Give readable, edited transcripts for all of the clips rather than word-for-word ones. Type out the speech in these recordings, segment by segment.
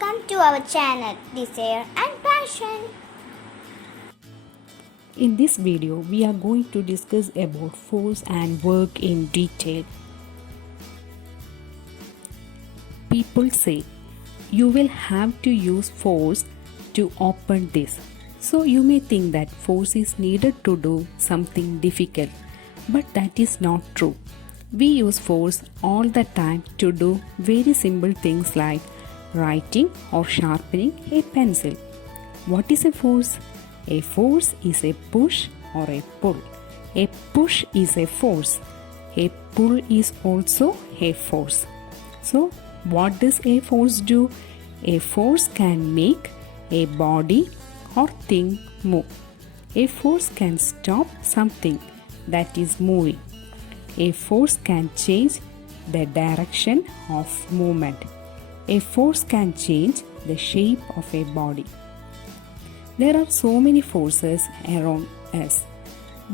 welcome to our channel Desire and Passion. In this video, we are going to discuss about force and work in detail. People say you will have to use force to open this. So you may think that force is needed to do something difficult, but that is not true. We use force all the time to do very simple things like writing or sharpening a pencil. What is a force? A force is a push or a pull. A push is a force. A pull is also a force. So, what does a force do? A force can make a body or thing move. A force can stop something that is moving. A force can change the direction of movement. A force can change the shape of a body. There are so many forces around us.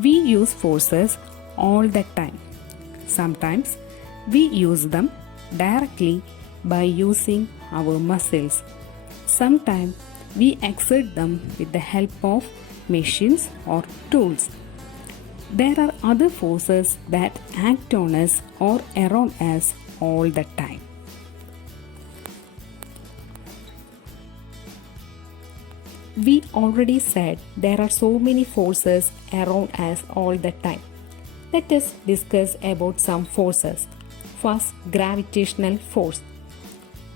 We use forces all the time. Sometimes we use them directly by using our muscles. Sometimes we exert them with the help of machines or tools. There are other forces that act on us or around us all the time. We already said there are so many forces around us all the time. Let us discuss about some forces. First, gravitational force.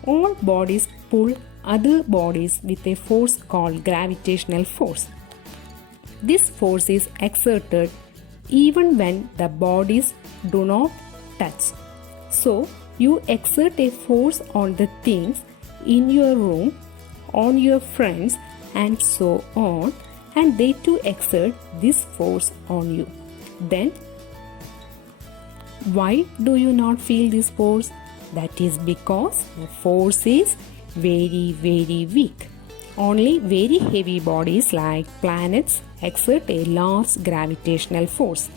All bodies pull other bodies with a force called gravitational force. This force is exerted even when the bodies do not touch. So, you exert a force on the things in your room, on your friends, and so on, and they too exert this force on you. Then, why do you not feel this force? That is because the force is very weak. Only very heavy bodies like planets exert a large gravitational force.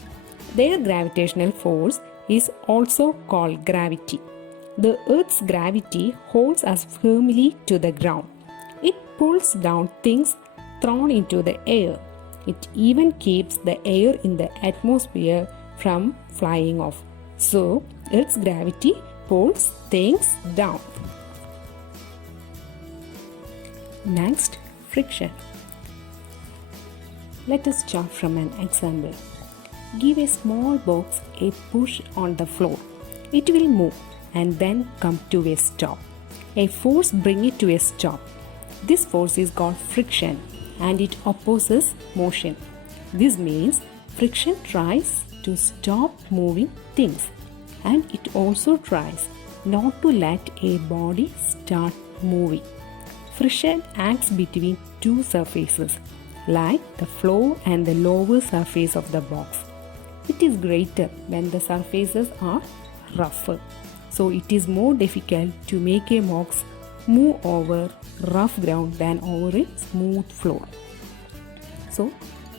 Their gravitational force is also called gravity. The Earth's gravity holds us firmly to the ground. It pulls down things thrown into the air. It even keeps the air in the atmosphere from flying off. So, Earth's gravity pulls things down. Next, friction. Let us start from an example. Give a small box a push on the floor. It will move and then come to a stop. A force brings it to a stop. This force is called friction and it opposes motion. This means friction tries to stop moving things and it also tries not to let a body start moving. Friction acts between two surfaces, like the floor and the lower surface of the box. It is greater when the surfaces are rougher. So it is more difficult to make a box move over rough ground than over a smooth floor. So,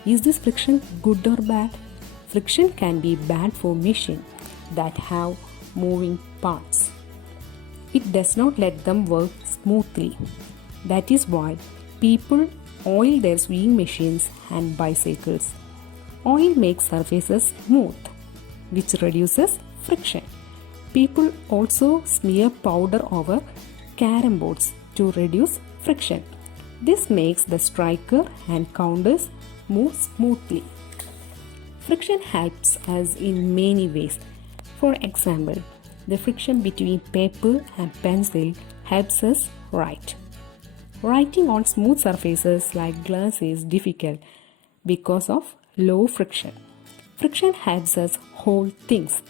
is this friction good or bad? Friction can be bad for machines that have moving parts. It does not let them work smoothly. That is why people oil their sewing machines and bicycles. Oil makes surfaces smooth, which reduces friction. People also smear powder over carom boards to reduce friction. This makes the striker and counters move smoothly. Friction helps us in many ways. For example, the friction between paper and pencil helps us write. Writing on smooth surfaces like glass is difficult because of low friction. Friction helps us hold things.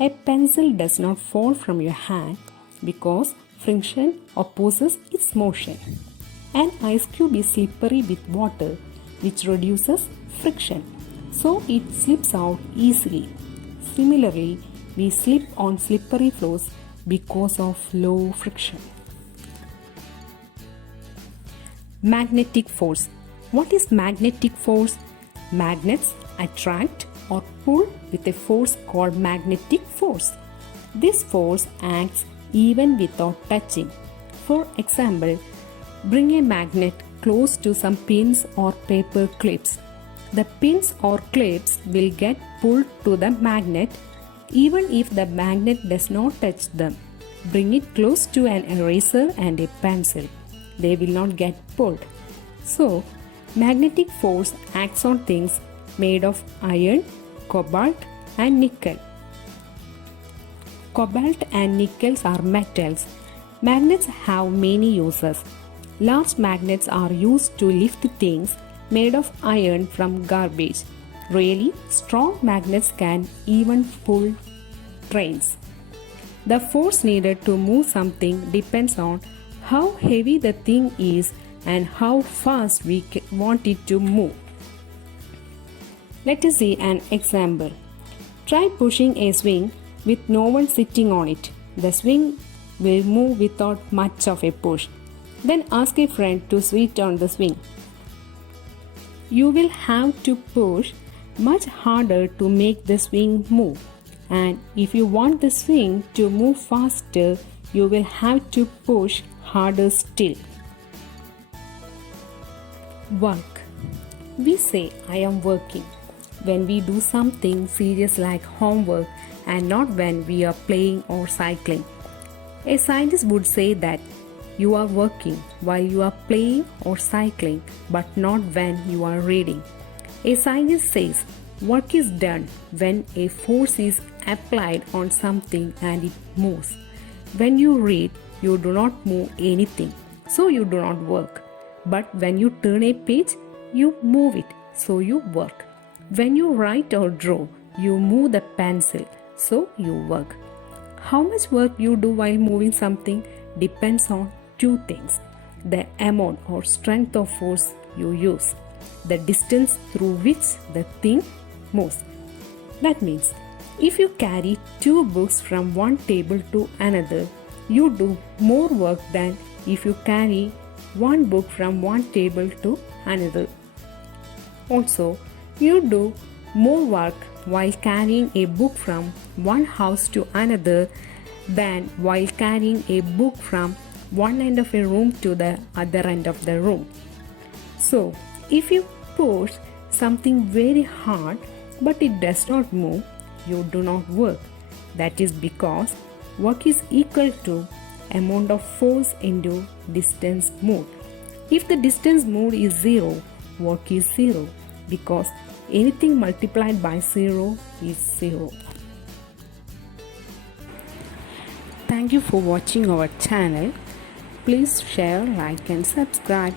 A pencil does not fall from your hand because friction opposes its motion. An ice cube is slippery with water, which reduces friction, so it slips out easily. Similarly, we slip on slippery floors because of low friction. Magnetic force. What is magnetic force? Magnets attract or pull with a force called magnetic force. This force acts even without touching. For example, bring a magnet close to some pins or paper clips. The pins or clips will get pulled to the magnet even if the magnet does not touch them. Bring it close to an eraser and a pencil. They will not get pulled. So, magnetic force acts on things made of iron, cobalt, and nickel. Cobalt and nickels are metals. Magnets have many uses. Large magnets are used to lift things made of iron from garbage. Really strong magnets can even pull trains. The force needed to move something depends on how heavy the thing is and how fast we want it to move. Let us see an example. Try pushing a swing with no one sitting on it. The swing will move without much of a push. Then ask a friend to sit on the swing. You will have to push much harder to make the swing move. And if you want the swing to move faster, you will have to push harder still. Work. We say, I am working when we do something serious like homework and not when we are playing or cycling. A scientist would say that you are working while you are playing or cycling, but not when you are reading. A scientist says work is done when a force is applied on something and it moves. When you read, you do not move anything, so you do not work. But when you turn a page, you move it, so you work. When you write or draw, you move the pencil, so you work. How much work you do while moving something depends on two things: the amount or strength of force you use, the distance through which the thing moves. That means, if you carry 2 books from one table to another, you do more work than if you carry 1 book from one table to another. Also, you do more work while carrying a book from one house to another than while carrying a book from one end of a room to the other end of the room. So, if you push something very hard but it does not move, you do not work. That is because work is equal to amount of force into distance moved. If the distance moved is 0, work is 0 because anything multiplied by 0 is 0. Thank you for watching our channel. Please share, like and subscribe.